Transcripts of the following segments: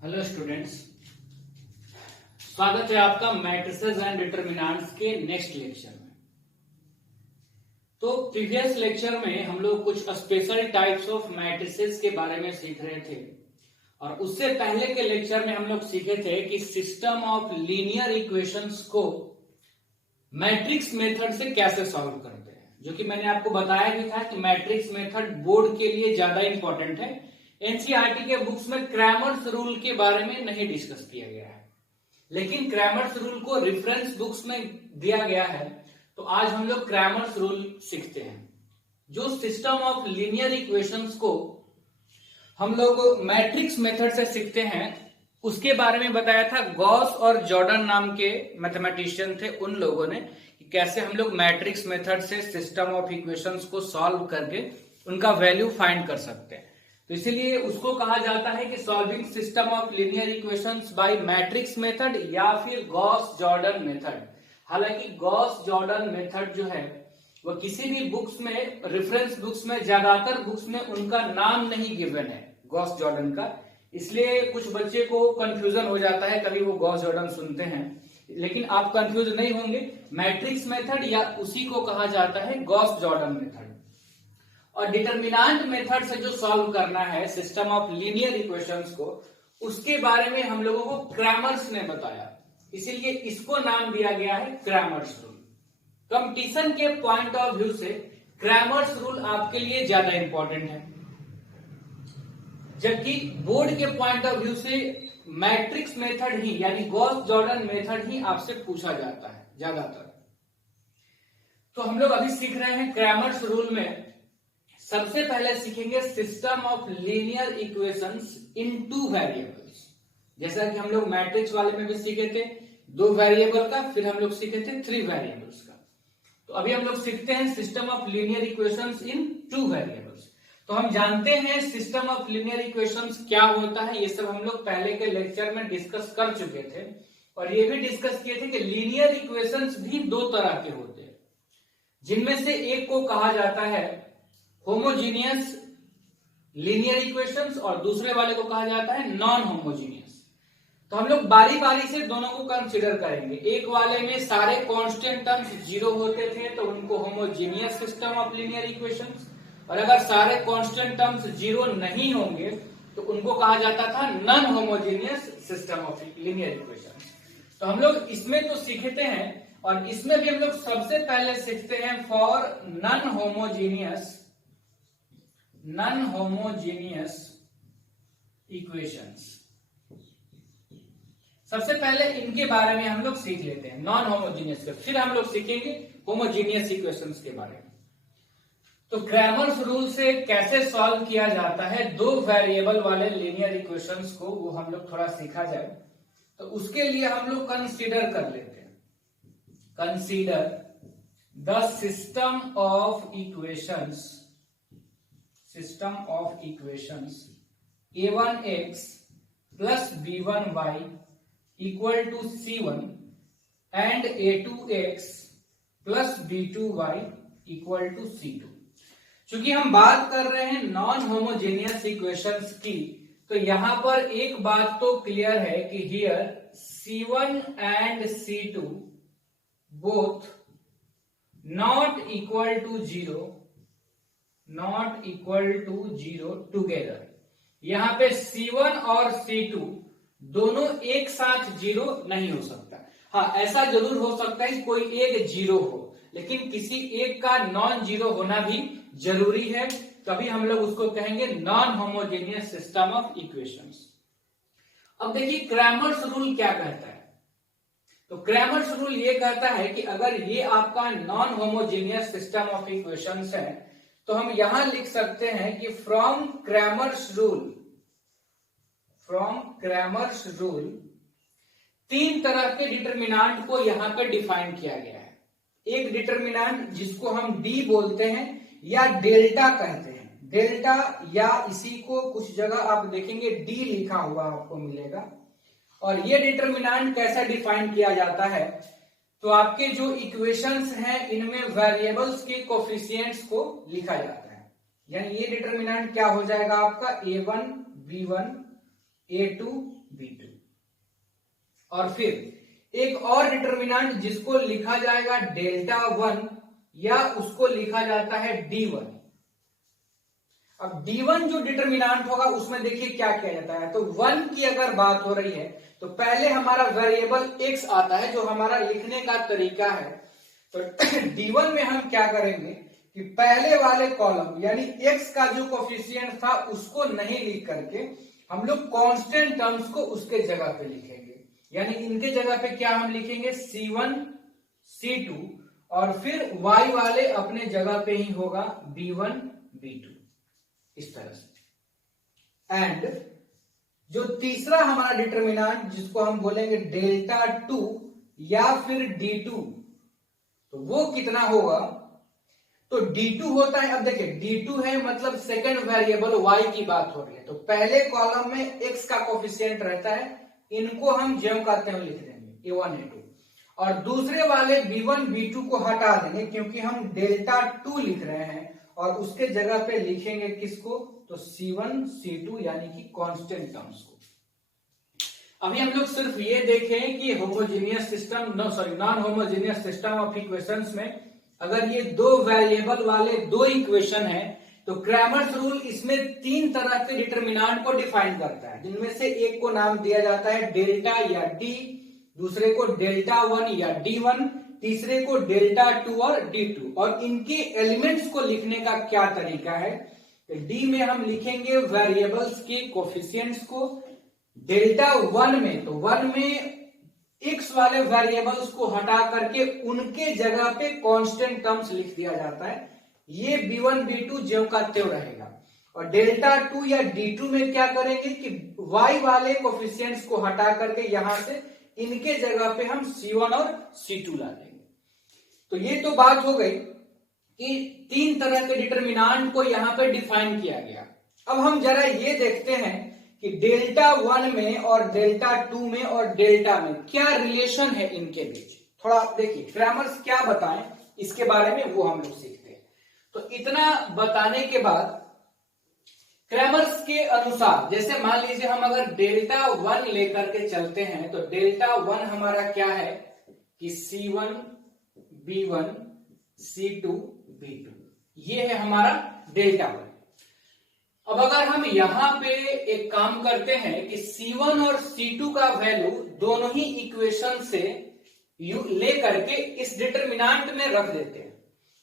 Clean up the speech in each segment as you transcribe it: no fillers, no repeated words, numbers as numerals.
Hello students, स्वागत है आपका मैट्रिसेस एंड डिटरमिनेंट्स के नेक्स्ट लेक्चर में। तो प्रीवियस लेक्चर में हम लोग कुछ स्पेशल टाइप्स ऑफ मैट्रिसेस के बारे में सीख रहे थे और उससे पहले के लेक्चर में हम लोग सीखे थे कि सिस्टम ऑफ लीनियर इक्वेशंस को मैट्रिक्स मेथड से कैसे सॉल्व करते हैं, जो कि मैंने आपको बताया भी था कि मैट्रिक्स मेथड बोर्ड के लिए ज्यादा इंपॉर्टेंट है। एनसीईआरटी के बुक्स में क्रैमर्स रूल के बारे में नहीं डिस्कस किया गया है, लेकिन क्रैमर्स रूल को रेफरेंस बुक्स में दिया गया है। तो आज हम लोग क्रैमर्स रूल सीखते हैं, जो सिस्टम ऑफ लीनियर इक्वेशंस को हम लोग मैट्रिक्स मेथड से सीखते हैं। उसके बारे में बताया था गॉस और जॉर्डन नाम के मैथमेटिशियन थे, उन लोगों ने कि कैसे हम लोग मैट्रिक्स मेथड से सिस्टम ऑफ इक्वेशंस को सॉल्व करके उनका वैल्यू फाइंड कर सकते हैं। तो इसीलिए उसको कहा जाता है कि solving system of linear equations bye matrix method या फिर गॉस जॉर्डन मेथड। हालांकि गॉस जॉर्डन मेथड जो है वो किसी भी बुक्स में, रेफरेंस बुक्स में, ज्यादातर बुक्स में उनका नाम नहीं गिवन है गॉस जॉर्डन का, इसलिए कुछ बच्चे को कंफ्यूजन हो जाता है, कभी वो गॉस जॉर्डन सुनते हैं। लेकिन आप कंफ्यूज नहीं होंगे, मैट्रिक्स मेथड या उसी को कहा जाता है गॉस जॉर्डन मेथड। और डिटरमिनेंट मेथड से जो सॉल्व करना है सिस्टम ऑफ लीनियर इक्वेशंस को, उसके बारे में हम लोगों को क्रैमर्स ने बताया, इसीलिए इसको नाम दिया गया है क्रैमर्स रूल। कंपटीशन के पॉइंट ऑफ व्यू से क्रैमर्स रूल आपके लिए ज्यादा इंपॉर्टेंट है, जबकि बोर्ड के पॉइंट ऑफ व्यू से मैट्रिक्स मेथड ही यानी गॉस जॉर्डन मेथड ही आपसे पूछा जाता है ज्यादातर। तो हम लोग अभी सीख रहे हैं क्रैमर्स रूल में। सबसे पहले सीखेंगे system of linear equations in two variables, जैसा कि हम लोग मैट्रिक्स वाले में भी सीखे थे 2 वेरिएबल का, फिर हम लोग सीखे थे 3 वेरिएबल्स का। तो अभी हम लोग सीखते हैं system of linear equations in 2 variables. तो हम जानते हैं सिस्टम ऑफ लीनियर इक्वेशंस क्या होता है, ये सब हम लोग पहले के लेक्चर में डिस्कस कर चुके थे और ये भी डिस्कस किए थे कि लीनियर इक्वेशंस भी 2 तरह के होते हैं, जिनमें से एक को कहा जाता है होमोजीनियस लीनियर इक्वेशंस और दूसरे वाले को कहा जाता है नॉन होमोजीनियस। तो हम लोग बारी बारी से दोनों को कंसीडर करेंगे। एक वाले में सारे कांस्टेंट टर्म्स 0 होते थे तो उनको homogeneous system of linear equations, और अगर सारे कांस्टेंट टर्म्स 0 नहीं होंगे तो उनको कहा जाता था non homogeneous system of linear equations. तो हम लोग इसमें तो सीखते हैं और इसमें भी हम लोग सबसे पहले सीखते हैं फॉर नॉन होमोजीनियस इक्वेशंस। सबसे पहले इनके बारे में हम लोग सीख लेते हैं, नॉन होमोजीनियस के, फिर हम लोग सीखेंगे होमोजीनियस इक्वेशंस के बारे में। तो क्रैमर्स रूल से कैसे सॉल्व किया जाता है 2 वेरिएबल वाले लीनियर इक्वेशंस को, वो हम लोग थोड़ा सीखा जाए। तो उसके लिए हम लोग कंसीडर कर लेते हैं, consider the system of equations a1x plus b1y equal to c1 and a2x plus b2y equal to c2। चूंकि हम बात कर रहे हैं नॉन होमोजेनियस इक्वेशंस की, तो यहां पर एक बात तो क्लियर है कि here c1 and c2 both not equal to 0 together. यहां पे c1 और c2 दोनों एक साथ 0 नहीं हो सकता। हाँ, ऐसा जरूर हो सकता है कि कोई एक 0 हो, लेकिन किसी एक का नॉन 0 होना भी जरूरी है, तभी हम लोग उसको कहेंगे non homogeneous system of equations. अब देखिए क्रैमर्स रूल क्या कहता है। तो क्रैमर्स रूल ये कहता है कि अगर ये आपका non homogeneous system of equations है तो हम यहां लिख सकते हैं कि फ्रॉम क्रैमर्स रूल 3 तरह के डिटरमिनेंट को यहां पे डिफाइन किया गया है। एक डिटरमिनेंट जिसको हम डी बोलते हैं या डेल्टा कहते हैं, डेल्टा, या इसी को कुछ जगह आप देखेंगे डी लिखा हुआ आपको मिलेगा। और ये डिटरमिनेंट कैसा डिफाइन किया जाता है, तो आपके जो इक्वेशंस हैं इनमें वेरिएबल्स के कोफिशिएंट्स को लिखा जाता है। यानी ये डिटरमिनेंट क्या हो जाएगा आपका a1 b1 A2 B2। और फिर एक और डिटर्मिनेंट जिसको लिखा जाएगा डेल्टा 1 या उसको लिखा जाता है D1। अब D1 जो डिटर्मिनेंट होगा उसमें देखिए क्या किया जाता है। तो 1 की अगर बात हो रही है तो पहले हमारा वेरिएबल x आता है जो हमारा लिखने का तरीका है। तो D1 में हम क्या करेंगे कि पहले वाले कॉलम यानी x का जो कोफिशिएंट था उसको नहीं लिख करके हम लोग कांस्टेंट टर्म्स को उसके जगह पे लिखेंगे। यानी इनके जगह पे क्या हम लिखेंगे C1 C2 और फिर y वाले अपने जगह पे ही होगा B1 B2 इस तरह से। एंड जो तीसरा हमारा डिटर्मिनेंट जिसको हम बोलेंगे डेल्टा 2 या फिर D2 तो वो कितना होगा। तो D2 होता है, अब देखिए D2 है मतलब सेकेंड वेरिएबल y की बात हो रही है। तो पहले कॉलम में x का कोफिशिएंट रहता है, इनको हम ज्यों कहते हैं लिख देंगे A1 A2 और दूसरे वाले B1 B2 को हटा देंगे क्योंकि हम डेल्टा 2 लिख रहे हैं और उसके जगह पे लिखेंगे किसको तो C1 C2 यानी कि कांस्टेंट टर्म्स को। अभी हम लोग सिर्फ ये देखें कि homogeneous system non homogeneous system of equations में अगर ये दो वेरिएबल वाले दो इक्वेशन है तो क्रैमर्स रूल इसमें तीन तरह के डिटर्मिनेंट को डिफाइन करता है, जिनमें से एक को नाम दिया जाता है डेल्टा या डी, दूसरे को डेल्टा 1 या D1, तीसरे को डेल्टा 2 और D2। और इनके एलिमेंट्स को लिखने का क्या तरीका है, डी में हम लिखेंगे वेरिएबल्स के कोफिशिएंट्स को, डेल्टा 1 में तो 1 में x वाले वेरिएबल्स को हटा करके उनके जगह पे कांस्टेंट टर्म्स लिख दिया जाता है। ये B1 B2 ज्यों का त्यों रहेगा। और डेल्टा 2 या D2 में क्या करेंगे कि y वाले कोफिशिएंट्स को हटा करके यहां से इनके जगह पे हम C1 और C2 ला देंगे। तो ये तो बात हो गई कि तीन तरह के डिटर्मिनेंट को यहां पे डिफाइन किया गया। अब हम जरा ये देखते हैं कि डेल्टा 1 में और डेल्टा 2 में और डेल्टा में क्या रिलेशन है इनके बीच। थोड़ा देखिए क्रैमर्स क्या बताएं इसके बारे में वो हम लोग सीखते हैं। तो इतना बताने के बाद क्रैमर्स के अनुसार जैसे मान लीजिए हम अगर डेल्टा 1 लेकर के चलते हैं तो डेल्टा 1 हमारा क्या है कि C1 B1 C2 B2 ये है हमारा डेल्टा 1। अब अगर हम यहां पे एक काम करते हैं कि C1 और C2 का वैल्यू दोनों ही इक्वेशन से ले करके इस डिटर्मिनेंट में रख देते हैं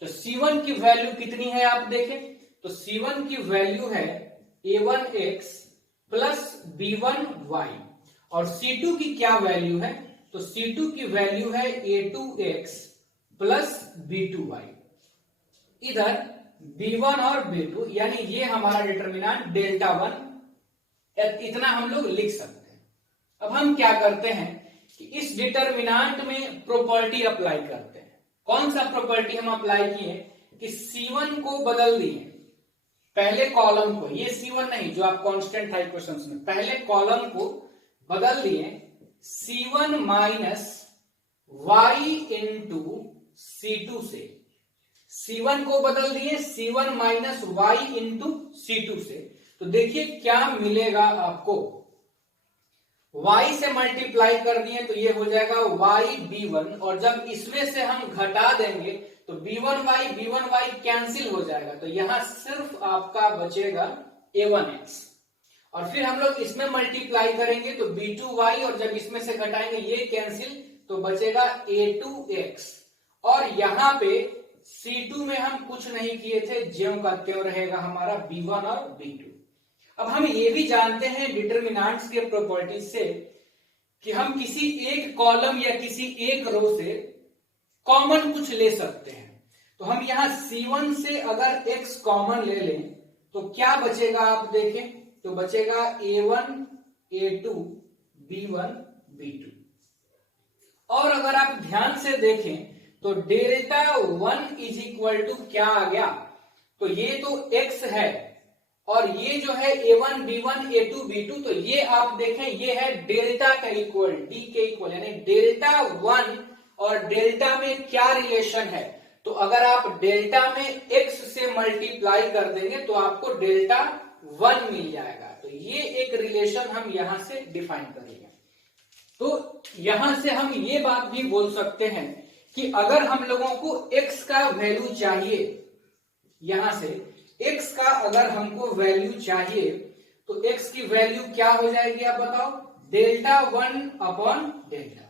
तो C1 की वैल्यू कितनी है आप देखें तो C1 की वैल्यू है A1x प्लस B1y और C2 की क्या वैल्यू है तो C2 की वैल्यू है A2x प्लस B2y। इधर B1 और B2 यानी ये हमारा डिटर्मिनेंट डेल्टा 1 इतना हम लोग लिख सकते हैं। अब हम क्या करते हैं कि इस डिटर्मिनेंट में प्रॉपर्टी अप्लाई करते हैं। कौन सा प्रॉपर्टी हम अप्लाई किए कि C1 को बदल दिए पहले कॉलम को, ये C1 नहीं जो आप कांस्टेंट था इक्वेशंस में, पहले कॉलम को बदल दिए C1 minus y into C2 से। C1 को बदल दिए C1 minus y into C2 से। तो देखिए क्या मिलेगा आपको, y से मल्टीप्लाई कर दिए तो ये हो जाएगा y B1 और जब इसमें से हम घटा देंगे तो B1y कैंसिल हो जाएगा तो यहां सिर्फ आपका बचेगा A1x और फिर हम लोग इसमें मल्टीप्लाई करेंगे तो B2y और जब इसमें से घटाएंगे ये कैंसिल तो बचेगा A2x और यहां पे C2 में हम कुछ नहीं किए थे ज्यों का त्यों रहेगा हमारा B1 और B2। अब हम ये भी जानते हैं डिटर्मिनेंट्स के प्रॉपर्टी से कि हम किसी एक कॉलम या किसी एक रो से कॉमन कुछ ले सकते हैं। तो हम यहां C1 से अगर x कॉमन ले लें तो क्या बचेगा आप देखें तो बचेगा A1 A2 B1 B2। और अगर आप ध्यान से देखें तो डेल्टा 1 इज इक्वल टू क्या आ गया तो ये तो x है और ये जो है A1 B1 A2 B2 तो ये आप देखें ये है डेल्टा का इक्वल डी के इक्वल यानी डेल्टा 1 और डेल्टा में क्या रिलेशन है तो अगर आप डेल्टा में x से मल्टीप्लाई कर देंगे तो आपको डेल्टा वन मिल जाएगा। तो ये एक रिलेशन हम यहां से डिफाइन करेंगे। तो यहां से हम ये बात भी बोल सकते हैं कि अगर हम लोगों को x का वैल्यू चाहिए, यहां से x का अगर हमको वैल्यू चाहिए तो x की वैल्यू क्या हो जाएगी आप बताओ, डेल्टा 1 अपॉन डेल्टा।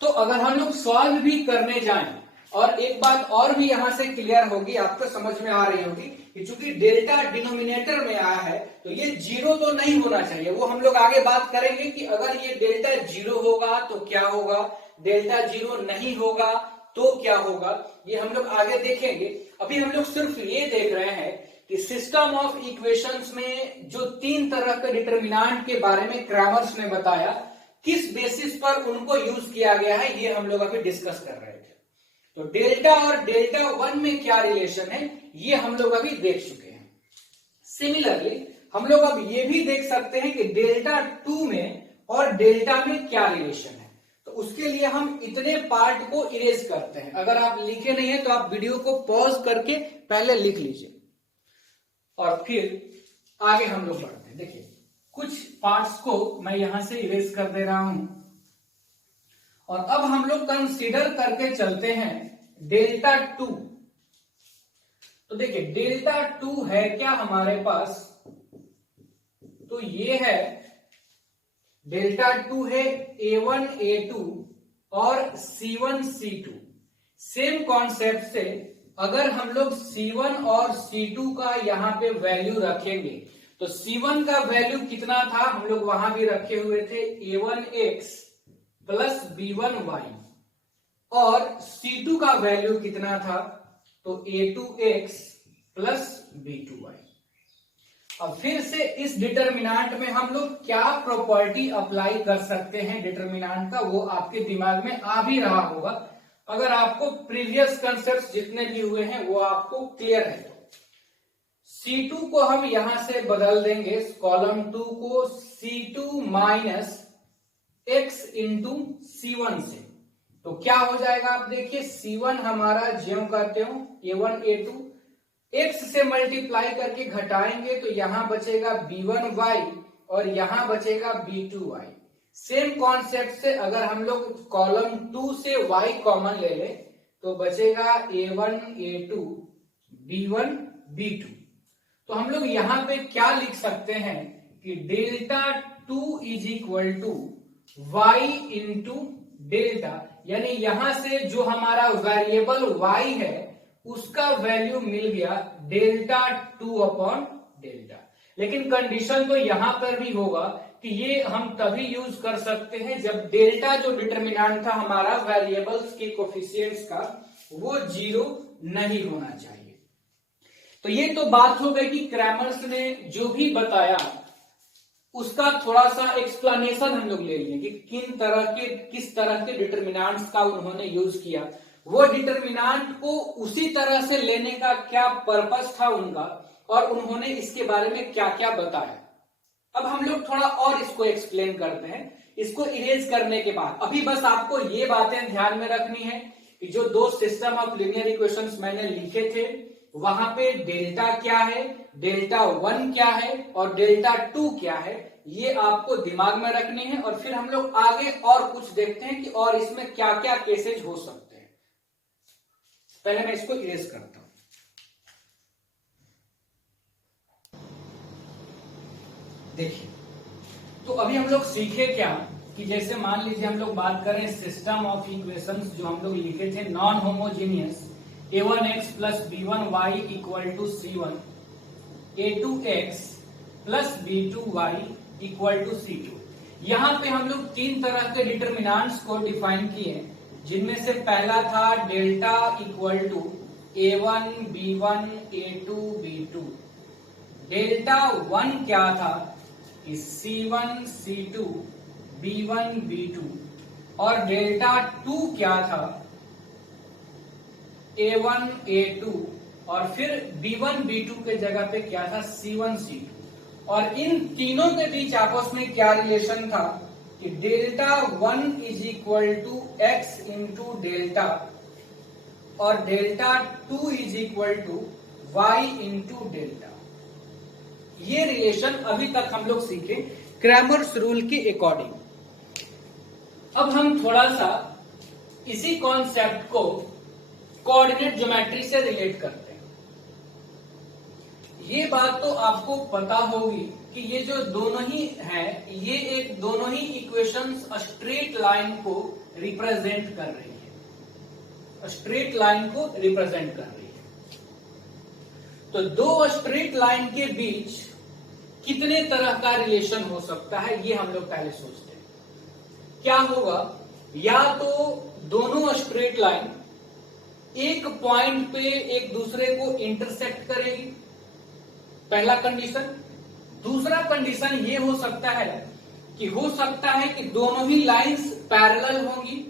तो अगर हम लोग सॉल्व भी करने जाएं, और एक बात और भी यहां से क्लियर होगी, आपको समझ में आ रही होगी कि चूंकि डेल्टा डिनोमिनेटर में आया है तो ये जीरो तो नहीं होना चाहिए। वो हम लोग आगे बात करेंगे कि अगर ये डेल्टा जीरो होगा तो क्या होगा, डेल्टा जीरो नहीं होगा तो क्या होगा, ये हम लोग आगे देखेंगे। अभी हम लोग सिर्फ ये देख रहे हैं कि सिस्टम ऑफ इक्वेशंस में जो तीन तरह के डिटरमिनेंट के बारे में क्रैमर्स ने बताया, किस बेसिस पर उनको यूज किया गया है, ये हम लोग अभी डिस्कस कर रहे थे। तो डेल्टा और डेल्टा 1 में क्या रिलेशन है ये हम लोग अभी देख चुके हैं। सिमिलरली हम लोग अब ये भी देख सकते हैं कि डेल्टा 2 में और डेल्टा में क्या रिलेशन है। तो उसके लिए हम इतने पार्ट को इरेज करते हैं। अगर आप लिखे नहीं है तो आप वीडियो को पॉज करके पहले लिख लीजिए और फिर आगे हम लोग बढ़ते हैं। देखिए कुछ पार्ट्स को मैं यहां से इरेज कर दे रहा हूं और अब हम लोग कंसीडर करके चलते हैं डेल्टा 2। तो देखिए डेल्टा 2 है क्या हमारे पास, तो ये है डेल्टा 2 है A1 A2 और C1 C2। सेम कॉन्सेप्ट से अगर हम लोग C1 और C2 का यहां पे वैल्यू रखेंगे तो C1 का वैल्यू कितना था, हम लोग वहां भी रखे हुए थे A1x प्लस B1y, और C2 का वैल्यू कितना था तो A2x प्लस B2y। अब फिर से इस डिटरमिनेंट में हम लोग क्या प्रॉपर्टी अप्लाई कर सकते हैं डिटरमिनेंट का, वो आपके दिमाग में आ भी रहा होगा। अगर आपको प्रीवियस कंसेप्ट जितने भी हुए हैं वो आपको क्लियर है। C2 को हम यहां से बदल देंगे, कॉलम 2 को C2 minus x into C1 से। तो क्या हो जाएगा आप देखिए, C1 हमारा ज्यों करते हो A1 A2, x से मल्टीप्लाई करके घटाएंगे तो यहां बचेगा B1y और यहां बचेगा B2y। सेम कॉन्सेप्ट से अगर हम लोग कॉलम 2 से y कॉमन ले ले तो बचेगा A1 A2 B1 B2। तो हम लोग यहां पे क्या लिख सकते हैं कि delta 2 is equal to y into delta, यानी यहां से जो हमारा वेरिएबल y है उसका वैल्यू मिल गया डेल्टा 2 अपॉन डेल्टा। लेकिन कंडीशन तो यहां पर भी होगा कि ये हम तभी यूज कर सकते हैं जब डेल्टा जो डिटरमिनेंट था हमारा वेरिएबल्स के कोफिशिएंट्स का वो जीरो नहीं होना चाहिए। तो ये तो बात हो गई कि क्रैमर्स ने जो भी बताया उसका थोड़ा सा एक्सप्लेनेशन हम लोग ले लिए कि किस तरह के डिटरमिनेंट्स का उन्होंने यूज किया, वो डिटरमिनेंट को उसी तरह से लेने का क्या पर्पस था उनका, और उन्होंने इसके बारे में क्या क्या बताया। अब हम लोग थोड़ा और इसको एक्सप्लेन करते हैं। इसको इरेज करने के बाद अभी बस आपको ये बातें ध्यान में रखनी है कि जो दो सिस्टम ऑफ लीनियर इक्वेशंस मैंने लिखे थे वहां पे डेल्टा क्या है, डेल्टा 1 क्या है और डेल्टा 2 क्या है, ये आपको दिमाग में रखनी है। और फिर हम लोग आगे और कुछ देखते हैं कि और इसमें क्या क्या केसेज हो सकते हैं। पहले मैं इसको इरेज करता हूं। देखिए तो अभी हम लोग सीखे क्या कि जैसे मान लीजिए हम लोग बात करें सिस्टम ऑफ इक्वेशंस जो हम लोग लिखे थे non homogeneous, A1x plus B1y equal to C1, A2x plus B2y equal to C2। यहां पे हम लोग तीन तरह के डिटरमिनेंट्स को डिफाइन किए, जिनमें से पहला था delta equal to A1 B1 A2 B2। Delta 1 क्या था कि C1 C2 B1 B2, और डेल्टा 2 क्या था A1 A2 और फिर B1 B2 के जगह पे क्या था C1 C2। और इन तीनों के बीच आपस में क्या रिलेशन था कि delta 1 is equal to x into delta और delta 2 is equal to y into delta. ये रिलेशन अभी तक हम लोग सीखे क्रैमर्स रूल के अकॉर्डिंग। अब हम थोड़ा सा इसी कॉन्सेप्ट को कोऑर्डिनेट ज्योमेट्री से रिलेट करते हैं। ये बात तो आपको पता होगी कि ये जो दोनों ही है, ये एक दोनों ही इक्वेशंस स्ट्रेट लाइन को रिप्रेजेंट कर रही है, स्ट्रेट लाइन को रिप्रेजेंट कर रही है। तो दो स्ट्रेट लाइन के बीच कितने तरह का रिलेशन हो सकता है, ये हम लोग पहले सोचते हैं। क्या होगा, या तो दोनों स्ट्रेट लाइन एक पॉइंट पे एक दूसरे को इंटरसेक्ट करेगी, पहला कंडीशन। दूसरा कंडीशन ये हो सकता है कि दोनों ही लाइंस पैरेलल होंगी,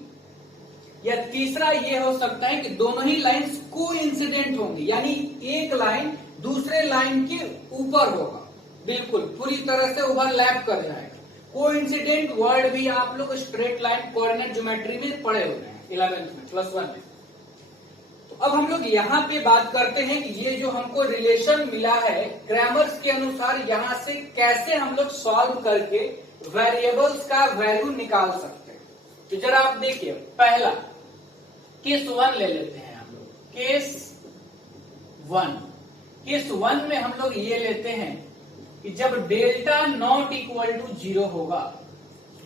या तीसरा ये हो सकता है कि दोनों ही लाइंस कोइंसिडेंट होंगी, यानी एक लाइन दूसरे लाइन के ऊपर होगा, बिल्कुल पूरी तरह से ओवरलैप कर जाएगा। कोइंसिडेंट वर्ड भी आप लोग स्ट्रेट लाइन कोऑर्डिनेट ज्योमेट्री में पढ़े होते हैं 11th में, +1 में। तो अब हम लोग यहाँ पे बात करते हैं कि ये जो हमको रिलेशन मिला है क्रैमर्स के अनुसार, यहाँ से कैसे हम लोग सॉल्व करके वेरिएबल्स का वैल्यू निकाल सकते हैं। तो जरा आप देखिए, पहला केस 1 ले लेते हैं हम लोग। केस 1 में हम लोग ये लेते हैं कि जब डेल्टा नॉट इक्वल टू 0 होगा,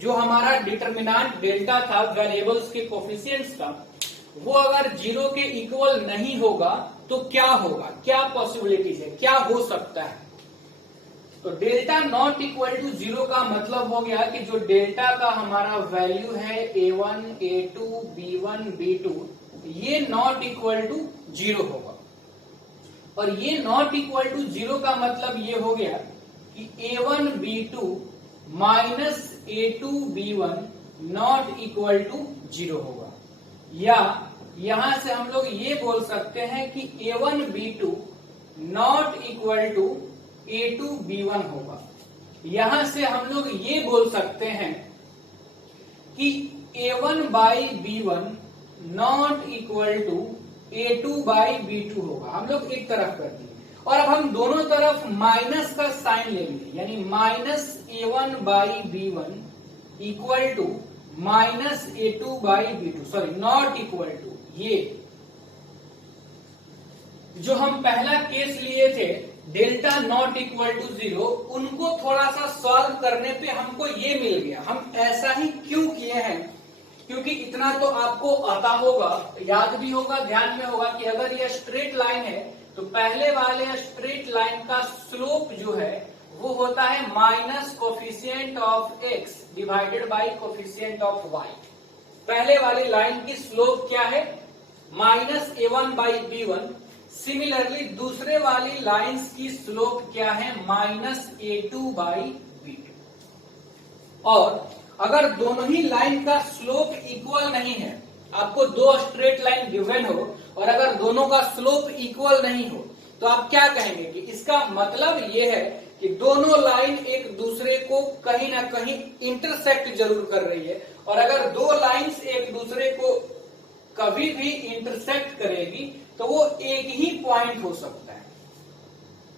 जो हमारा डिटर्मिनेंट डेल्टा था वेरिएबल्स के कोफिशिएंट्स का, वो अगर 0 के इक्वल नहीं होगा तो क्या होगा, क्या पॉसिबिलिटीज है, क्या हो सकता है। तो डेल्टा नॉट इक्वल टू 0 का मतलब हो गया कि जो डेल्टा का हमारा वैल्यू है a1, a2, b1, b2, ये नॉट इक्वल टू 0 होगा। और ये नॉट इक्वल टू 0 का मतलब ये हो गया कि a1 b2 minus a2 b1 not equal to 0 होगा। या यहां से हम लोग ये बोल सकते हैं कि a1 b2 not equal to a2 b1 होगा। यहां से हम लोग ये बोल सकते हैं कि a1 by b1 not equal to a2 by b2 होगा। हम लोग एक तरफ कर दिए और अब हम दोनों तरफ माइनस का साइन लेंगे, यानी minus a1 by b1 equal to minus a2 by b2, sorry not equal to. ये जो हम पहला केस लिए थे डेल्टा नॉट इक्वल टू 0, उनको थोड़ा सा सॉल्व करने पे हमको ये मिल गया। हम ऐसा ही क्यों किए हैं, क्योंकि इतना तो आपको आता होगा, याद भी होगा, ध्यान में होगा कि अगर ये स्ट्रेट लाइन है तो पहले वाले स्ट्रेट लाइन का स्लोप जो है वो होता है minus coefficient of x divided by coefficient of y। पहले वाली लाइन की स्लोप क्या है, minus a1 by b1। Similarly दूसरे वाली लाइंस की स्लोप क्या है, माइनस a2 बाई b2। और अगर दोनों ही लाइन का स्लोप इक्वल नहीं है, आपको दो स्ट्रेट लाइन गिवन हो और अगर दोनों का स्लोप इक्वल नहीं हो, तो आप क्या कहेंगे कि इसका मतलब ये है कि दोनों लाइन एक दूसरे को कहीं ना कहीं इंटरसेक्ट जरूर कर रही है। और अगर दो लाइंस एक दूसरे को कभी भी इंटरसेक्ट करेगी तो वो एक ही पॉइंट हो सकता है।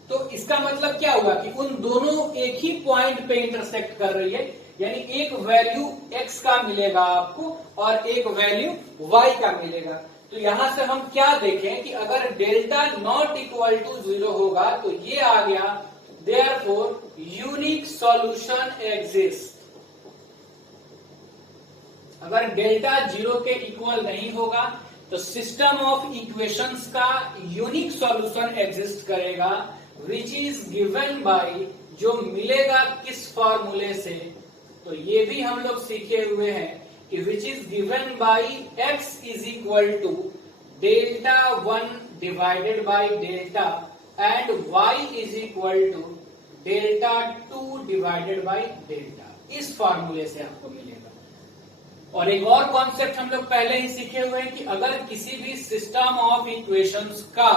तो इसका मतलब क्या हुआ कि उन दोनों एक ही पॉइंट पे इंटरसेक्ट कर रही है, यानी एक वैल्यू x का मिलेगा आपको और एक वैल्यू y का मिलेगा। तो यहां से हम क्या देखें कि अगर डेल्टा नॉट इक्वल टू 0 होगा तो ये आ गया, देयरफॉर यूनिक सॉल्यूशन एग्जिस्ट। अगर डेल्टा 0 के इक्वल नहीं होगा तो सिस्टम ऑफ इक्वेशंस का यूनिक सॉल्यूशन एग्जिस्ट करेगा, विच इज गिवन बाय, जो मिलेगा किस फॉर्मूले से, तो ये भी हम लोग सीखे हुए हैं कि which is given by x is equal to delta 1 divided by delta and y is equal to delta 2 divided by delta. इस फॉर्मूले से आपको मिलेगा। और एक और कॉन्सेप्ट हम लोग पहले ही सीखे हुए हैं कि अगर किसी भी सिस्टम ऑफ इक्वेशंस का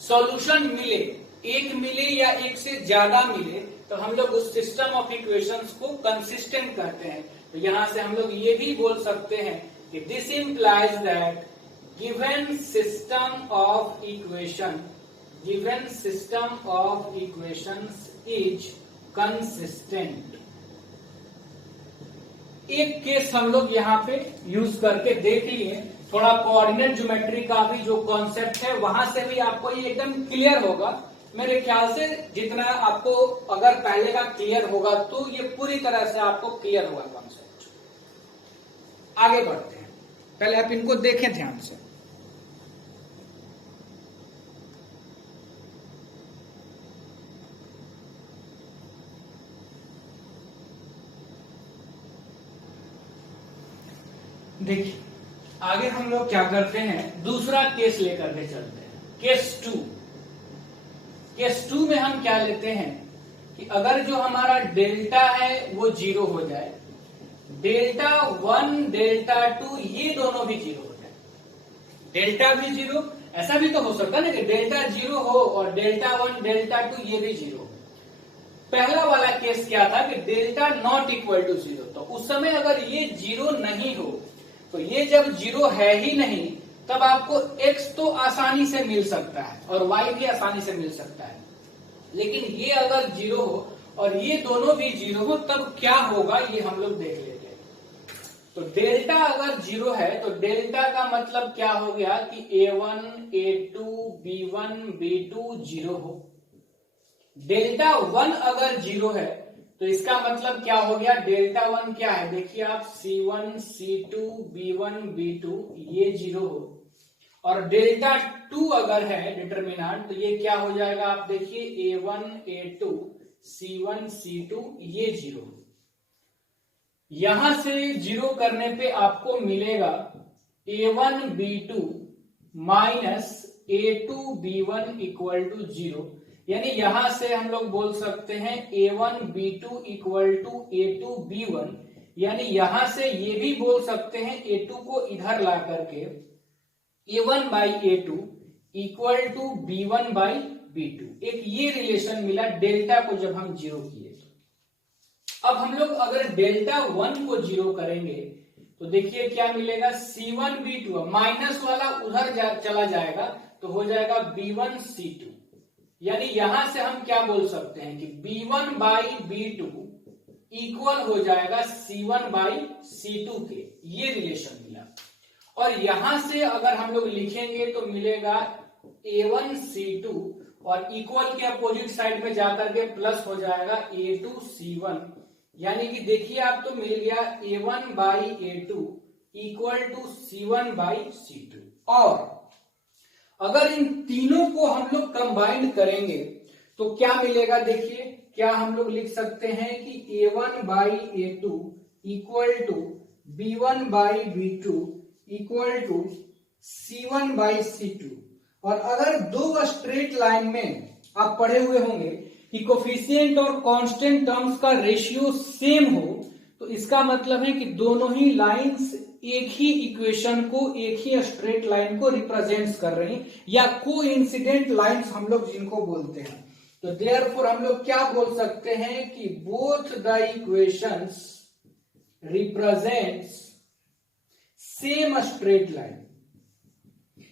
सॉल्यूशन मिले, एक मिले या एक से ज्यादा मिले, तो हम लोग उस सिस्टम ऑफ इक्वेशंस को कंसिस्टेंट कहते हैं। तो यहां से हम लोग ये भी बोल सकते हैं कि this implies that given system of equation given system of equations is consistent. एक केस हम लोग यहाँ पे यूज करके देख लिए, थोड़ा कोऑर्डिनेट ज्योमेट्री का भी जो कॉन्सेप्ट है वहां से भी आपको ये एकदम क्लियर होगा। मेरे ख्याल से जितना आपको अगर पहले का क्लियर होगा तो ये पूरी तरह से आपको क्लियर होगा कॉन्सेप्ट। आगे बढ़ते हैं, पहले आप इनको देखें ध्यान से। देखिए आगे हम लोग क्या करते हैं, दूसरा केस लेकर के चलते हैं, केस 2। केस 2 में हम क्या लेते हैं कि अगर जो हमारा डेल्टा है वो 0 हो जाए, डेल्टा 1 डेल्टा 2 ये दोनों भी 0 हो जाए, डेल्टा भी 0, ऐसा भी तो हो सकता है ना कि डेल्टा 0 हो और डेल्टा 1 डेल्टा 2 ये भी 0 हो। पहला वाला केस क्या था कि डेल्टा नॉट इक्वल टू 0, तो उस समय अगर ये 0 नहीं हो, तो ये जब 0 है ही नहीं तब आपको x तो आसानी से मिल सकता है और y भी आसानी से मिल सकता है, लेकिन ये अगर 0 हो और ये दोनों भी 0 हो तब क्या होगा ये हम लोग देख लेते हैं। तो डेल्टा अगर 0 है तो डेल्टा का मतलब क्या हो गया कि a1 a2 b1 b2 0 हो। डेल्टा 1 अगर 0 है तो इसका मतलब क्या हो गया, डेल्टा 1 क्या है, देखिए आप c1 c2 b1 b2 ये 0 हो, और डेल्टा 2 अगर है डिटरमिनेंट तो ये क्या हो जाएगा, आप देखिए a1 a2 c1 c2 ये 0 हो। यहां से 0 करने पे आपको मिलेगा a1 b2 minus a2 b1 equal to 0, यानी यहां से हम लोग बोल सकते हैं a1 b2 equal to a2 b1, यानी यहां से ये भी बोल सकते हैं a2 को इधर ला करके a1 by a2 equal to b1 by b2। एक ये रिलेशन मिला डेल्टा को जब हम 0 किए। अब हम लोग अगर डेल्टा 1 को 0 करेंगे तो देखिए क्या मिलेगा, c1 b2 माइनस वाला उधर चला जाएगा तो हो जाएगा b1 c2, यानी यहां से हम क्या बोल सकते हैं कि b1 बाई b2 इक्वल हो जाएगा c1 बाई c2 के, ये रिलेशन मिला। और यहां से अगर हम लोग लिखेंगे तो मिलेगा a1 c2 और इक्वल के अपोजिट साइड में जाकर के प्लस हो जाएगा a2 c1, यानी कि देखिए आप तो मिल गया a1 by a2 equal to c1 by c2। और अगर इन तीनों को हम लोग कंबाइन करेंगे तो क्या मिलेगा, देखिए क्या हम लोग लिख सकते हैं कि a1 by a2 equal to b1 by b2 equal to c1 by c2। और अगर दो स्ट्रेट लाइन में आप पढ़े हुए होंगे कि कोफिशिएंट और कांस्टेंट टर्म्स का रेशियो सेम हो तो इसका मतलब है कि दोनों ही लाइंस एक ही इक्वेशन को, एक ही स्ट्रेट लाइन को रिप्रेजेंट कर रही हैं, या कोइंसिडेंट लाइंस हम लोग जिनको बोलते हैं। तो देयरफॉर हम लोग क्या बोल सकते हैं कि both the equations represents same straight line,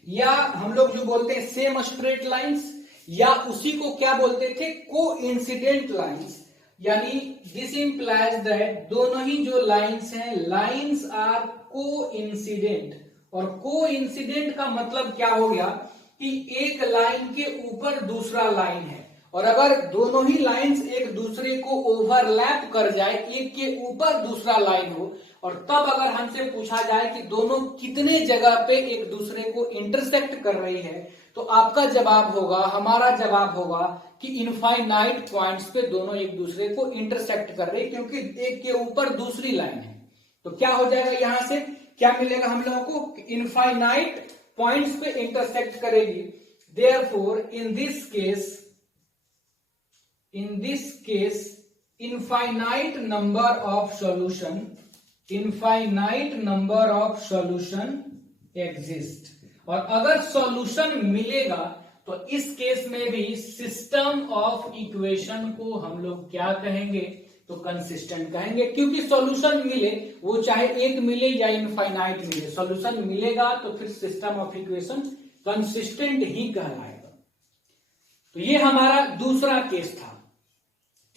या हम लोग जो बोलते हैं सेम स्ट्रेट लाइंस, या उसी को क्या बोलते थे, कोइंसिडेंट लाइंस। यानी दिस इंप्लाइज दैट दोनों ही जो लाइंस हैं, लाइंस आर कोइंसिडेंट। और कोइंसिडेंट का मतलब क्या हो गया कि एक लाइन के ऊपर दूसरा लाइन है, और अगर दोनों ही लाइंस एक दूसरे को ओवरलैप कर जाए, एक के ऊपर दूसरा लाइन हो, और तब अगर हमसे पूछा जाए कि दोनों कितने जगह पे एक दूसरे को इंटरसेक्ट कर रही है, तो आपका जवाब होगा, हमारा जवाब होगा कि इनफाइनाइट पॉइंट्स पे दोनों एक दूसरे को इंटरसेक्ट कर रही है, क्योंकि एक के ऊपर दूसरी लाइन है। तो क्या हो जाएगा, यहां से क्या मिलेगा हम लोगों को, इनफाइनाइट पॉइंट्स पे इंटरसेक्ट करेगी। Therefore in this case infinite number of solution exist. और अगर सॉल्यूशन मिलेगा तो इस केस में भी सिस्टम ऑफ इक्वेशन को हम लोग क्या कहेंगे, तो कंसिस्टेंट कहेंगे, क्योंकि सॉल्यूशन मिले, वो चाहे एक मिले या इनफाइनाइट मिले, सॉल्यूशन मिलेगा तो फिर सिस्टम ऑफ इक्वेशन कंसिस्टेंट ही कहलाएगा। तो ये हमारा दूसरा केस था।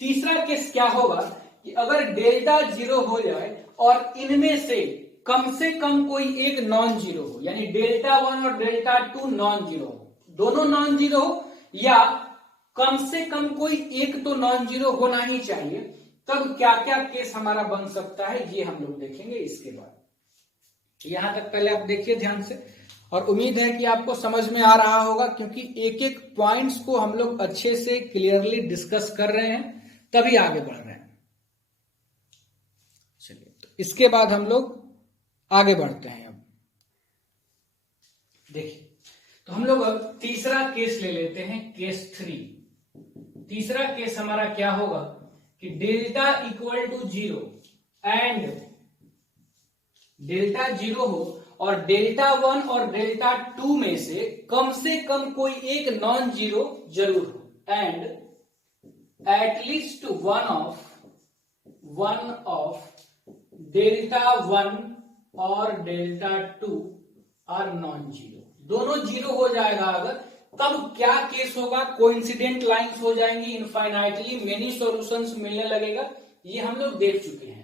तीसरा केस क्या होगा कि अगर डेल्टा 0 हो जाए और इनमें से कम कोई एक नॉन जीरो हो, यानी डेल्टा 1 और डेल्टा 2 नॉन जीरो हो, दोनों नॉन जीरो हो, या कम से कम कोई एक तो नॉन जीरो होना ही चाहिए, तब क्या क्या केस हमारा बन सकता है ये हम लोग देखेंगे इसके बाद। यहां तक पहले आप देखिए ध्यान से, और उम्मीद है कि आपको समझ में आ रहा होगा, क्योंकि एक एक पॉइंट्स को हम लोग अच्छे से क्लियरली डिस्कस कर रहे हैं, तभी आगे बढ़ रहे हैं। चलिए, तो इसके बाद हम लोग आगे बढ़ते हैं। अब देखिए, तो हम लोग अब तीसरा केस ले लेते हैं, केस 3। तीसरा केस हमारा क्या होगा कि delta equal to 0 and delta 0 हो और डेल्टा 1 और डेल्टा 2 में से कम कोई एक नॉन जीरो जरूर हो, and at least one of delta 1 और डेल्टा 2 आर नॉन जीरो। दोनों जीरो हो जाएगा अगर, तब क्या केस होगा, कोइंसिडेंट लाइंस हो जाएंगी, इनफाइनाइटली मेनी सॉल्यूशंस मिलने लगेगा, ये हम लोग देख चुके हैं।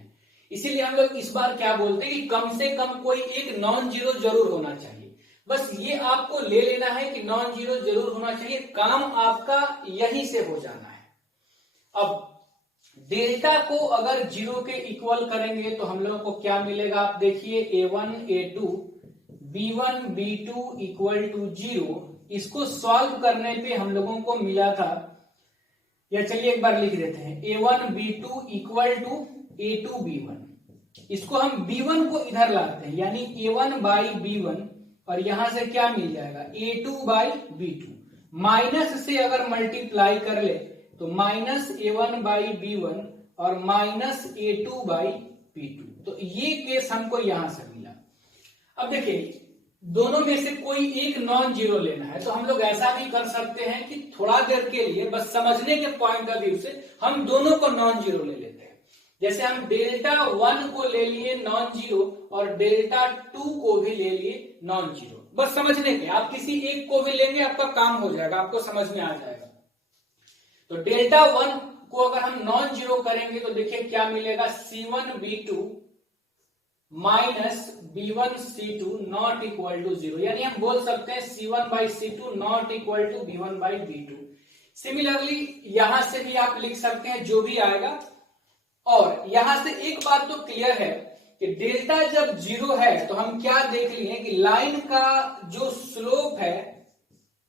इसीलिए हम लोग इस बार क्या बोलते हैं कि कम से कम कोई एक नॉन जीरो जरूर होना चाहिए। बस ये आपको ले लेना है कि नॉन जीरो जरूर होना चाहिए, काम आपका यहीं से हो जाना है। अब डेल्टा को अगर जीरो के इक्वल करेंगे तो हम लोगों को क्या मिलेगा, आप देखिए a1 a2 b1 b2 equal to 0। इसको सॉल्व करने पे हम लोगों को मिला था, या चलिए एक बार लिख देते हैं, a1 b2 equal to a2 b1। इसको हम b1 को इधर लाते हैं, यानी a1 बाई b1, और यहां से क्या मिल जाएगा a2 बाई b2। माइनस से अगर मल्टीप्लाई कर ले तो माइनस a1 बाई b1 और माइनस a2 बाई b2। तो ये केस हमको यहां से मिला। अब देखिए, दोनों में से कोई एक नॉन जीरो लेना है, तो हम लोग ऐसा भी कर सकते हैं कि थोड़ा देर के लिए बस समझने के पॉइंट ऑफ व्यू से हम दोनों को नॉन जीरो ले लेते हैं। जैसे हम डेल्टा 1 को ले लिए नॉन जीरो और डेल्टा 2 को भी ले लिए नॉन जीरो, बस समझने के। आप किसी एक को भी लेंगे, आपका काम हो जाएगा, आपको समझ में आ जाएगा। तो डेल्टा 1 को अगर हम नॉन जीरो करेंगे तो देखिए क्या मिलेगा, c1 b2 minus b1 c2 not equal to 0, यानी हम बोल सकते हैं c1 by c2 not equal to b1 by b2। Similarly यहां से भी आप लिख सकते हैं, जो भी आएगा। और यहां से एक बात तो क्लियर है कि डेल्टा जब 0 है तो हम क्या देख लिए कि लाइन का जो स्लोप है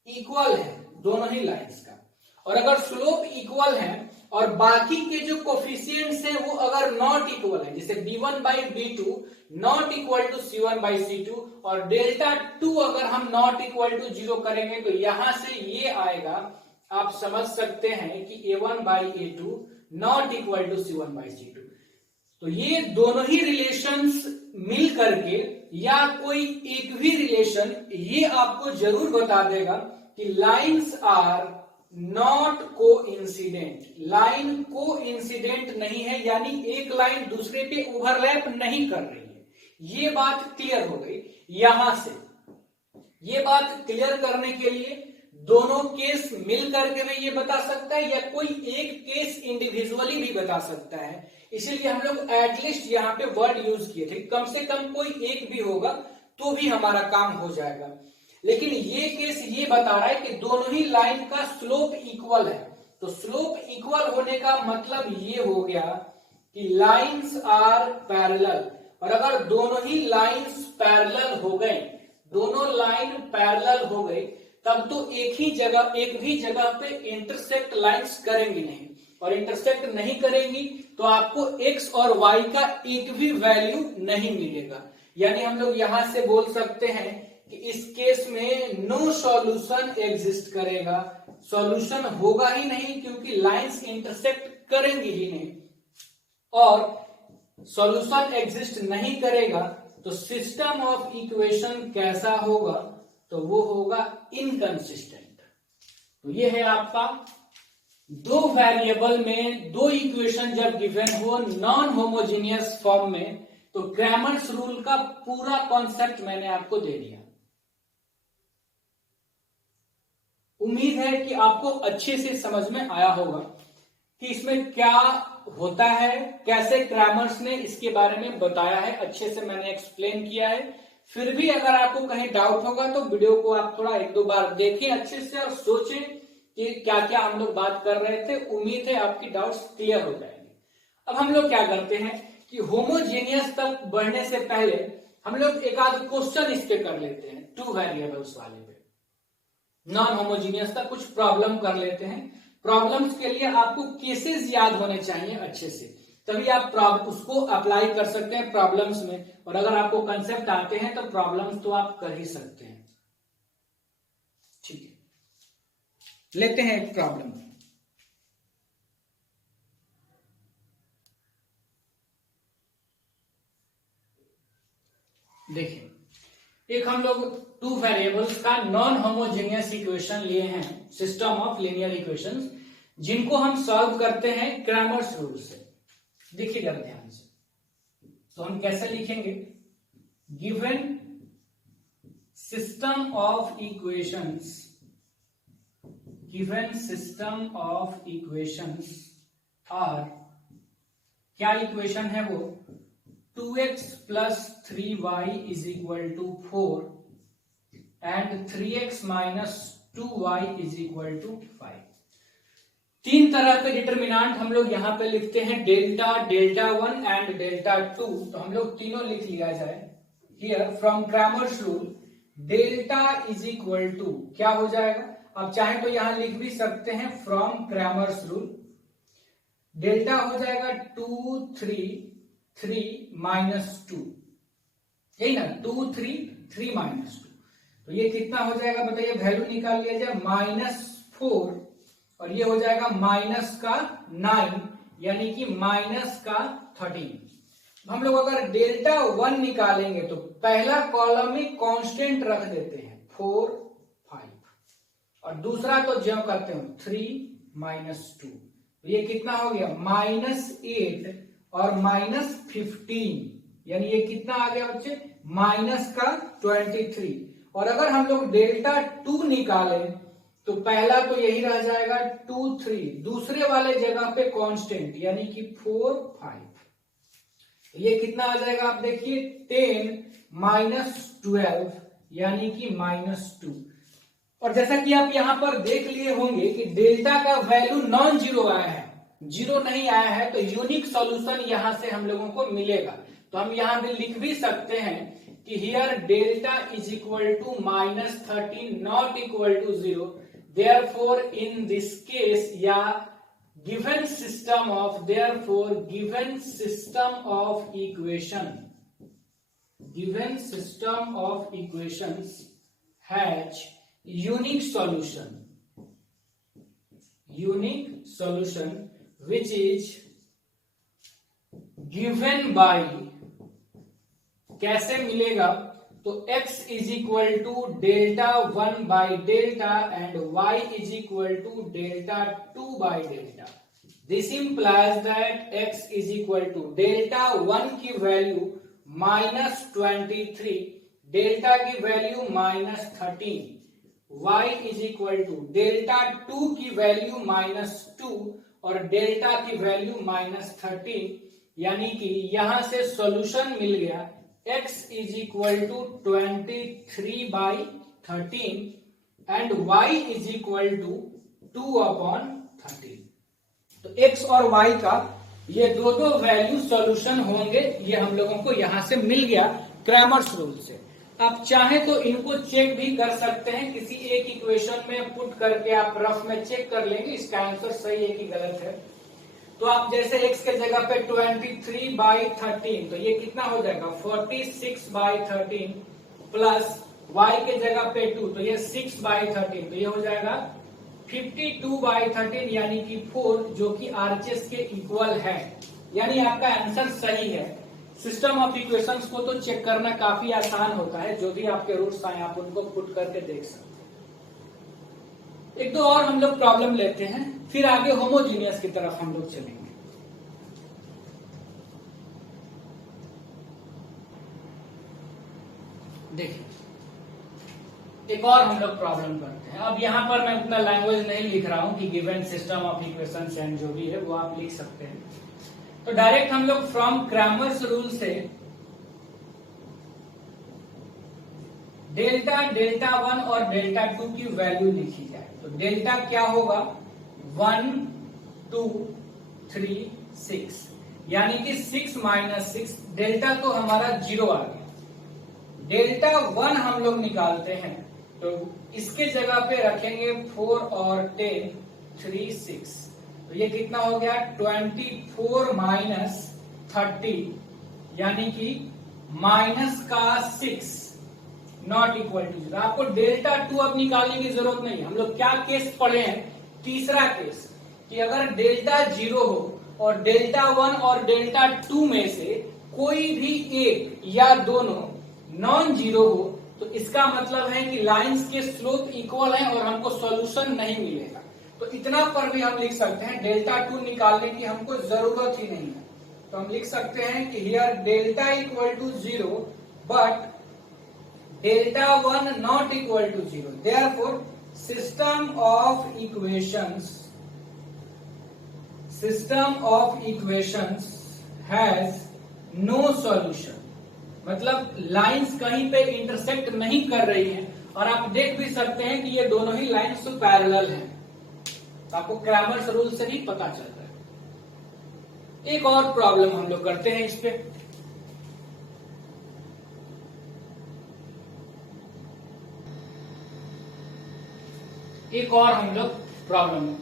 इक्वल है दोनों ही लाइंस का, और अगर स्लोप इक्वल है और बाकी के जो कोफिशिएंट्स हैं वो अगर नॉट इक्वल है, जैसे b1 by b2 not equal to c1 by c2, और डेल्टा 2 अगर हम नॉट इक्वल टू 0 करेंगे तो यहां से ये आएगा, आप समझ सकते हैं कि a1 by a2 not equal to c1 by c2। तो ये दोनों ही रिलेशंस मिल करके या कोई एक भी रिलेशन ये आपको जरूर बता देगा कि लाइंस आर नॉट को इंसिडेंट। लाइन को इंसिडेंट नहीं है, यानी एक लाइन दूसरे पे ओवरलैप नहीं कर रही है। ये बात क्लियर हो गई। यहां से ये बात क्लियर करने के लिए दोनों केस मिल करके भी ये बता सकता है, या कोई एक केस इंडिविजुअली भी बता सकता है। इसीलिए हम लोग एटलीस्ट यहाँ पे वर्ड यूज किए थे, कम से कम कोई एक भी होगा तो भी हमारा काम हो जाएगा। लेकिन ये केस ये बता रहा है कि दोनों ही लाइन का स्लोप इक्वल है। तो स्लोप इक्वल होने का मतलब ये हो गया कि लाइंस आर पैरेलल, और अगर दोनों ही लाइंस पैरेलल हो गए, दोनों लाइन पैरेलल हो गए, तब तो एक भी जगह पे इंटरसेक्ट लाइंस करेंगी नहीं, और इंटरसेक्ट नहीं करेंगी तो आपको x और y का एक भी वैल्यू नहीं मिलेगा। यानी हम लोग यहां से बोल सकते हैं कि इस केस में नो सॉल्यूशन एग्जिस्ट करेगा, सॉल्यूशन होगा ही नहीं, क्योंकि लाइंस इंटरसेक्ट करेंगी ही नहीं, और सॉल्यूशन एग्जिस्ट नहीं करेगा तो सिस्टम ऑफ इक्वेशन कैसा होगा, तो वो होगा इनकंसिस्टेंट। तो ये है आपका दो वेरिएबल में दो इक्वेशन जब गिवन हो नॉन होमोजेनियस फॉर्म में, तो क्रैमर्स रूल का पूरा कॉन्सेप्ट मैंने आपको दे दिया। उम्मीद है कि आपको अच्छे से समझ में आया होगा कि इसमें क्या होता है, कैसे क्रैमर्स ने इसके बारे में बताया है, अच्छे से मैंने एक्सप्लेन किया है। फिर भी अगर आपको कहीं डाउट होगा तो वीडियो को आप थोड़ा एक दो बार देखें अच्छे से और सोचें कि क्या क्या हम लोग बात कर रहे थे। उम्मीद है आपकी डाउट्स क्लियर हो जाएंगे। अब हम लोग क्या करते हैं कि होमोजेनियस तक बढ़ने से पहले हम लोग एक आध क्वेश्चन इस पे कर लेते हैं, टू वेरिएबल्स वाले पे। नॉन होमोजीनियस का कुछ प्रॉब्लम कर लेते हैं। प्रॉब्लम्स के लिए आपको केसेस याद होने चाहिए अच्छे से, तभी आप उसको अप्लाई कर सकते हैं प्रॉब्लम्स में। और अगर आपको कंसेप्ट आते हैं तो प्रॉब्लम्स तो आप कर ही सकते हैं। ठीक है, लेते हैं एक प्रॉब्लम। देखिए, एक हम लोग टू वेरिएबल्स का नॉन होमोजेनियस इक्वेशन लिए हैं, सिस्टम ऑफ लीनियर इक्वेशंस, जिनको हम सॉल्व करते हैं क्रैमर्स रूल से। देखिएगा ध्यान से, तो हम कैसे लिखेंगे, given system of equations, given system of equations are, क्या इक्वेशन है वो, 2x plus 3y is equal to 4 and 3x minus 2y is equal to 5। तीन तरह के डिटरमिनेंट हम लोग यहां पे लिखते हैं, डेल्टा, डेल्टा 1 एंड डेल्टा 2। तो हम लोग तीनों लिख लिया जाए। Here from Cramer's rule delta is equal to क्या हो जाएगा, आप चाहें तो यहां लिख भी सकते हैं फ्रॉम क्रैमर्स रूल, डेल्टा हो जाएगा 2 3 माइनस 2, यही ना, 2 3 माइनस 2। तो ये कितना हो जाएगा बताइए, वैल्यू निकाल लिया जाए, -4 और ये हो जाएगा माइनस का 9 यानी कि माइनस का 13। हम लोग अगर डेल्टा 1 निकालेंगे तो पहला कॉलम में कांस्टेंट रख देते हैं 4 5 और दूसरा तो ज्यों करते हो 3 - 2। तो ये कितना हो गया, -8 और -15 यानी ये कितना आ गया बच्चे, -23। और अगर हम लोग डेल्टा 2 निकालें तो पहला तो यही रह जाएगा 2 3, दूसरे वाले जगह पे कांस्टेंट यानी कि 4 5। ये कितना आ जाएगा आप देखिए, 10 - 12 यानी कि -2। और जैसा कि आप यहां पर देख लिए होंगे कि डेल्टा का वैल्यू नॉन जीरो आया है, जीरो नहीं आया है, तो यूनिक सॉल्यूशन यहां से हम लोगों को मिलेगा। तो हम यहां भी लिख भी सकते हैं कि here delta is equal to -13 not equal to 0, therefore in this case या given system of, therefore given system of equation, given system of equations has unique solution, unique solution which is given by, कैसे मिलेगा, तो x is equal to delta 1 by delta and y is equal to delta 2 by delta. This implies that x is equal to delta 1 की value -23, delta की value -13, y is equal to delta 2 की value -2 और delta की value -13, यानी कि यहां से solution मिल गया x is equal to 23/13 and y is equal to 2/13। तो x और y का ये दो वैल्यू सॉल्यूशन होंगे, ये हम लोगों को यहां से मिल गया क्रैमर्स रूल से। आप चाहें तो इनको चेक भी कर सकते हैं, किसी एक इक्वेशन में पुट करके आप रफ में चेक कर लेंगे इसका आंसर सही है कि गलत है। तो आप जैसे x के जगह पे 23/13, तो ये कितना हो जाएगा 46/13 प्लस y के जगह पे 2, तो ये 6/13, तो ये हो जाएगा 52/13 यानी कि 4, जो कि RHS के इक्वल है, यानी आपका आंसर सही है। सिस्टम ऑफ इक्वेशंस को तो चेक करना काफी आसान होता है, जो भी आपके रूट्स आए आप उनको पुट करके देख सकते हैं। एक दो और हम लोग प्रॉब्लम लेते हैं, फिर आगे होमोजीनियस की तरफ हम लोग चलेंगे। देखिए, एक और हम लोग प्रॉब्लम करते हैं। अब यहाँ पर मैं उतना लैंग्वेज नहीं लिख रहा हूँ कि given system of equations and जो भी है वो आप लिख सकते हैं। तो डायरेक्ट हम लोग फ्रॉम क्रैमर्स रूल से डेल्टा डेल्टा 1 और डेल्टा 2 की वैल्यू लिखी जाए। तो डेल्टा क्या होगा 1 2 3 6, यानी कि 6 माइनस 6, डेल्टा तो हमारा 0 आ गया। डेल्टा 1 हम लोग निकालते हैं तो इसके जगह पे रखेंगे 4 और 10 3 6, तो ये कितना हो गया 24 माइनस 30, यानी कि माइनस का 6 नॉट इक्वल टू 0। आपको डेल्टा 2 अब निकालने की जरूरत नहीं है। हम लोग क्या केस पढ़े हैं, तीसरा केस, कि अगर डेल्टा 0 हो और डेल्टा 1 और डेल्टा 2 में से कोई भी एक या दोनों नॉन जीरो हो तो इसका मतलब है कि लाइंस के स्लोप इक्वल है और हमको सॉल्यूशन नहीं मिलेगा। तो इतना पर भी हम लिख सकते हैं, डेल्टा 2 निकालने की हमको जरूरत ही नहीं है। तो हम लिख सकते हैं कि here delta equal to 0 but delta 1 not equal to 0, therefore system of equations has no solution. मतलब लाइंस कहीं पे इंटरसेक्ट नहीं कर रही हैं और आप देख भी सकते हैं कि ये दोनों ही लाइंस पैरेलल हैं। तो आपको क्रैमर्स रूल से ही पता चल रहा है। एक और प्रॉब्लम हम लोग करते हैं इस पे। एक और हम लोग प्रॉब्लम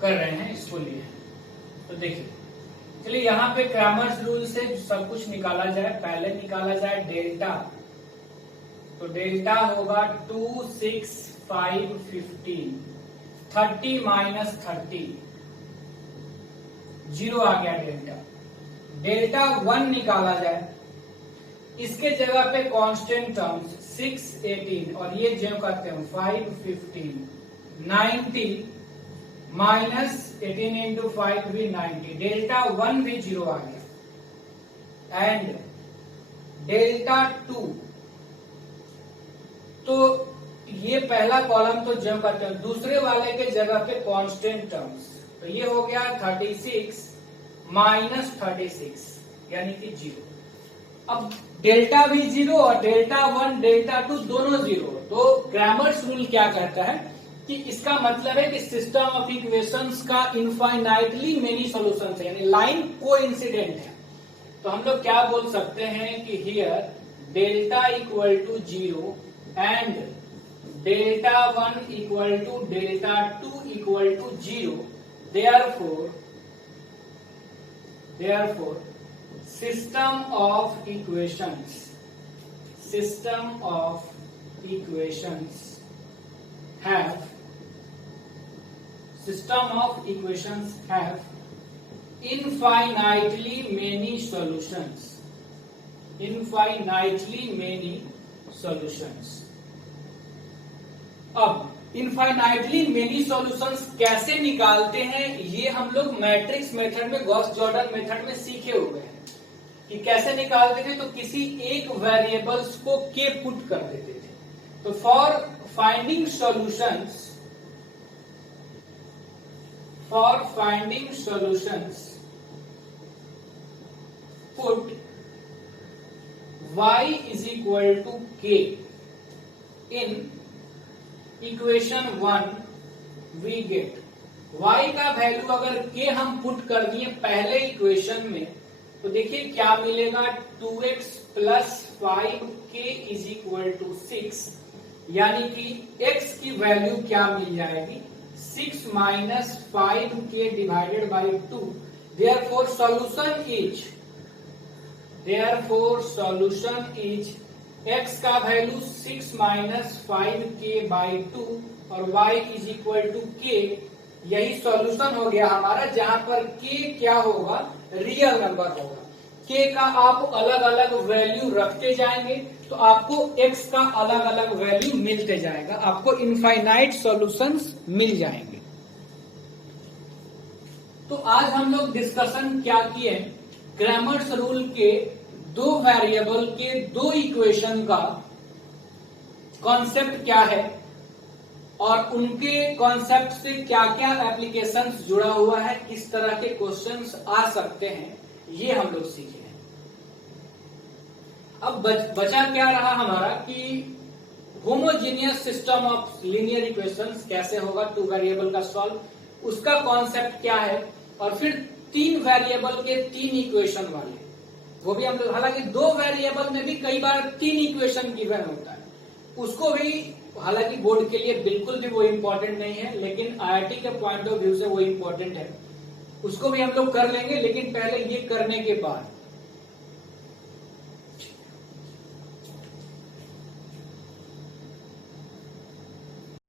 कर रहे हैं, इसको लिए। तो देखिए, चलिए यहाँ पे क्रैमर्स रूल से सब कुछ निकाला जाए। पहले निकाला जाए डेल्टा, तो डेल्टा होगा 2 6 5 15, 30 माइनस 30, 0 आ गया डेल्टा। डेल्टा 1 निकाला जाए, इसके जगह पे कांस्टेंट टर्म्स 6 18 और ये जो करते हैं 5 15 90 माइनस 18 इंटू 5 भी 90, डेल्टा 1 भी 0 आ गया। एंड डेल्टा 2, तो ये पहला कॉलम तो जम करते हैं, दूसरे वाले के जगह पे कांस्टेंट टर्म्स, तो ये हो गया 36 माइनस 36, यानी कि 0। अब डेल्टा भी 0 और डेल्टा 1 डेल्टा 2 दोनों 0। तो क्रैमर्स रूल क्या कहता है कि इसका मतलब है कि सिस्टम ऑफ इक्वेशंस का इनफाइनाइटली मेनी सॉल्यूशंस है, यानी लाइन कोइंसिडेंट है। तो हम लोग क्या बोल सकते हैं कि here delta equal to 0 and delta 1 equal to delta 2 equal to 0, therefore system of equations have infinitely many solutions। अब इनफाइनाइटली मेनी सॉल्यूशंस कैसे निकालते हैं, ये हम लोग मैट्रिक्स मेथड में, गॉस जॉर्डन मेथड में सीखे हुए हैं कि कैसे निकालते थे। तो किसी एक वेरिएबल्स को के पुट कर देते थे। तो for finding solutions put y is equal to k in equation 1 we get y का वैल्यू अगर k हम पुट कर दिए पहले इक्वेशन में, तो देखिए क्या मिलेगा 2x plus 5k is equal to 6, यानी कि x की वैल्यू क्या मिल जाएगी 6 minus 5k divided by 2। Therefore solution is x का वैल्यू 6 माइनस 5k बाई 2 और y is equal to k। यही सॉल्यूशन हो गया हमारा, जहां पर k क्या होगा, रियल नंबर होगा। k का आप अलग अलग वैल्यू रखते जाएंगे तो आपको x का अलग अलग वैल्यू मिलते जाएगा, आपको इनफाइनाइट सॉल्यूशंस मिल जाएंगे। तो आज हम लोग डिस्कशन क्या किए, क्रैमर्स रूल के दो वेरिएबल के दो इक्वेशन का कॉन्सेप्ट क्या है और उनके कॉन्सेप्ट से क्या क्या एप्लीकेशंस जुड़ा हुआ है, किस तरह के क्वेश्चंस आ सकते हैं, ये हम लोग सीखे हैं। अब बचा क्या रहा हमारा कि homogeneous system of linear equations कैसे होगा, 2 वेरिएबल का सॉल्व, उसका कॉन्सेप्ट क्या है, और फिर 3 वेरिएबल के 3 इक्वेशन वाले, वो भी हम लोग, हालांकि 2 वेरिएबल में भी कई बार 3 इक्वेशन गिवन होता है, उसको भी, हालांकि बोर्ड के लिए बिल्कुल भी वो इम्पोर्टेंट नहीं है, लेकिन आईआईटी के पॉइंट ऑफ व्यू से वो इम्पोर्टेंट है, उसको भी हम लोग कर लेंगे। लेकिन पहले ये करने के बाद